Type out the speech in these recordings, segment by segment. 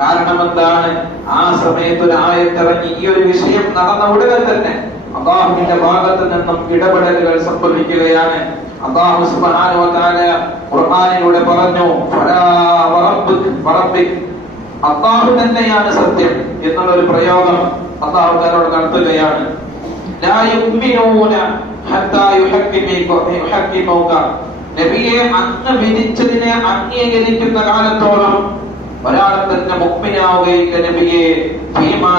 കാരണം എന്താണ് ആ സമയത്ത് ഒരു ആയത്തിറങ്ങി ഈ ഒരു വിഷയം നടന്ന ഉടനെ തന്നെ അള്ളാഹുവിന്റെ ഭാഗത്ത് നിന്നും ഇടപെടലുകൾ സംഭവിക്കുകയാണ്. അള്ളാഹു തആല ഖുർആനിലൂടെ പറഞ്ഞു അള്ളാഹു തന്നെയാണ് സത്യം എന്നുള്ള ഒരു പ്രയോഗം അള്ളാഹുക്കാരോട് നടത്തുകയാണ്. അന്ന് അങ്ങ് വിധിച്ചതിനെ അംഗീകരിക്കുന്ന കാലത്തോളം തന്നെ മുക്മിനാവുകയില്ല നബിയെ ഫീമാ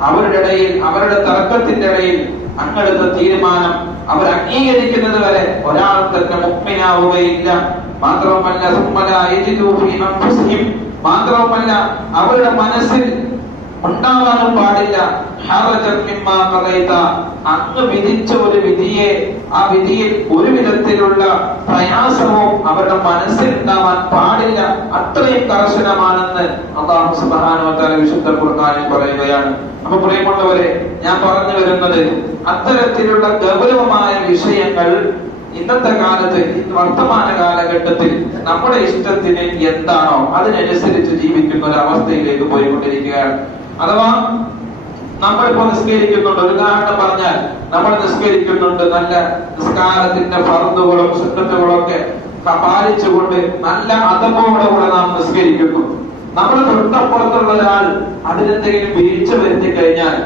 അവരുടെ ഇടയിൽ അവരുടെ തർക്കത്തിന്റെ ഇടയിൽ അങ്ങെടുത്ത തീരുമാനം അവർ അംഗീകരിക്കുന്നത് വരെ ഒരാൾ തന്നെ മുക്മിനാവുകയില്ല മാത്രവുമല്ല മാത്രവുമല്ല അവരുടെ മനസ്സിൽ ഉണ്ടാവാനും പാടില്ല. അങ്ങ് വിധിച്ച ഒരു വിധിയെ ആ വിധിയിൽ ഒരു വിധത്തിലുള്ള പ്രയാസമോ അവരുടെ മനസ്സിൽ ഉണ്ടാവാൻ പാടില്ല. അത്രയും കർശനമാണെന്ന് അള്ളാഹു സുബാനുവത്താല വിശുദ്ധ ഖുർആനിൽ പറയുകയാണ്. അപ്പൊ പ്രിയമുള്ളവരെ ഞാൻ പറഞ്ഞു വരുന്നത് അത്തരത്തിലുള്ള ഗൗരവമായ വിഷയങ്ങൾ ഇന്നത്തെ കാലത്ത് വർത്തമാന കാലഘട്ടത്തിൽ നമ്മുടെ ഇഷ്ടത്തിന് എന്താണോ അതിനനുസരിച്ച് ജീവിക്കുന്ന ഒരു അവസ്ഥയിലേക്ക് പോയിക്കൊണ്ടിരിക്കുകയാണ്. അഥവാ നമ്മളിപ്പോ നിസ്കരിക്കുന്നുണ്ട്. ഒരു ഉദാഹരണം പറഞ്ഞാൽ നമ്മൾ നിസ്കരിക്കുന്നുണ്ട്. നല്ല നിസ്കാരത്തിന്റെ ഫർദുകളും സുന്നത്തുകളും ഒക്കെ പാലിച്ചുകൊണ്ട് നല്ല അതമോടെ കൂടെ നാം നിസ്കരിക്കുന്നു. നമ്മൾ തൊട്ടപ്പുറത്തുള്ള ഒരാൾ അതിനെന്തെങ്കിലും വീഴ്ച വരുത്തി കഴിഞ്ഞാൽ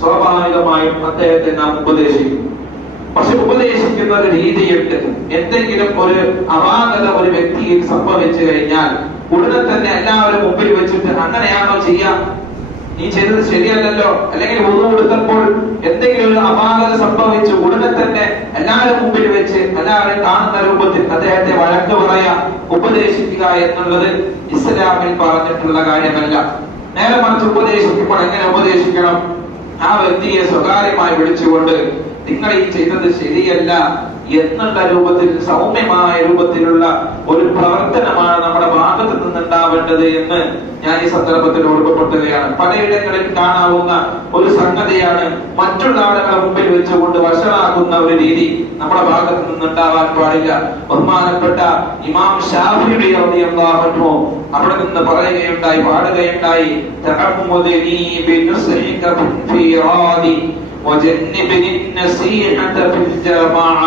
സ്വാഭാവികമായും അദ്ദേഹത്തെ നാം ഉപദേശിക്കും. പക്ഷെ ഉപദേശിക്കുന്ന ഒരു രീതിയുണ്ട്. എന്തെങ്കിലും ഒരു അപാകത ഒരു വ്യക്തിയിൽ സംഭവിച്ചു കഴിഞ്ഞാൽ ഉടനെ തന്നെ എല്ലാവരും മുമ്പിൽ വെച്ചിട്ട് അങ്ങനെയാണോ ചെയ്യാം? നീ ചെയ്തത് ശരിയല്ലല്ലോ. അല്ലെങ്കിൽ ഒന്നു കൊടുത്തപ്പോൾ എന്തെങ്കിലും ഒരു അപാകത സംഭവിച്ച് ഉടനെ തന്നെ എല്ലാവരും മുമ്പിൽ വെച്ച് എല്ലാവരും കാണുന്ന രൂപത്തിൽ അദ്ദേഹത്തെ വഴക്ക് പറയാ ഉപദേശിക്കുക എന്നുള്ളത് ഇസ്ലാമിൽ പറഞ്ഞിട്ടുള്ള കാര്യമല്ല. നേരെ മറിച്ച് ഉപദേശിക്കുമ്പോൾ എങ്ങനെ ഉപദേശിക്കണം? ആ വ്യക്തിയെ സ്വകാര്യമായി വിളിച്ചുകൊണ്ട് നിങ്ങൾ ഈ ചെയ്തത് ശരിയല്ല. എന്നുള്ള രൂപത്തിൽ സൗമ്യമായ രൂപത്തിലുള്ള ഒരു പ്രവർത്തനമാണ് നമ്മുടെ ഭാഗത്ത് നിന്നുണ്ടാവേണ്ടത് എന്ന് ഞാൻ ഈ സന്ദർഭത്തിൽ ഓർമ്മപ്പെടുത്തുകയാണ്. പലയിടങ്ങളിൽ കാണാവുന്ന ഒരു സംഗതിയാണ് മറ്റുള്ള ആളുകളെ മുമ്പിൽ വെച്ചുകൊണ്ട് വഷളാകുന്ന ഒരു രീതി നമ്മുടെ ഭാഗത്ത് നിന്നുണ്ടാവാൻ പാടില്ല. ബഹുമാനപ്പെട്ട ഇമാം ഷാഫിയുടെ അവധി അൻഹു അവിടെ നിന്ന് പറയുകയുണ്ടായി പാടുകയുണ്ടായി വജന്നിബ്നി നസീഹത ഫിൽ ജമാഅ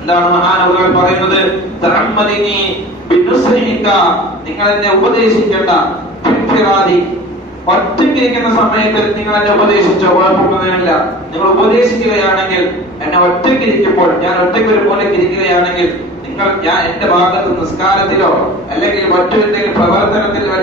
എന്താണ് മഹാനവുകൾ പറയുന്നത്? തഅമ്മലിനി ബിനുസ്ഹിക നിങ്ങൾ എന്നെ ഉപദേശിക്കേണ്ട. ഫിറാദി ഒറ്റയ്ക്കിരിക്കുന്ന സമയത്ത് നിങ്ങൾ എന്നെ ഉപദേശിച്ചോ? കുഴപ്പമൊന്നുമില്ല. നിങ്ങൾ ഉപദേശിക്കുകയാണെങ്കിൽ എന്നെ ഒറ്റയ്ക്കിരിക്കുമ്പോൾ ഞാൻ ഒറ്റയ്ക്ക് ഒരു പോലെ ഇരിക്കുകയാണെങ്കിൽ നിങ്ങൾ ഞാൻ എന്റെ ഭാഗത്ത് നിസ്കാരത്തിലോ അല്ലെങ്കിൽ മറ്റു എന്തെങ്കിലും പ്രവർത്തനത്തിലോ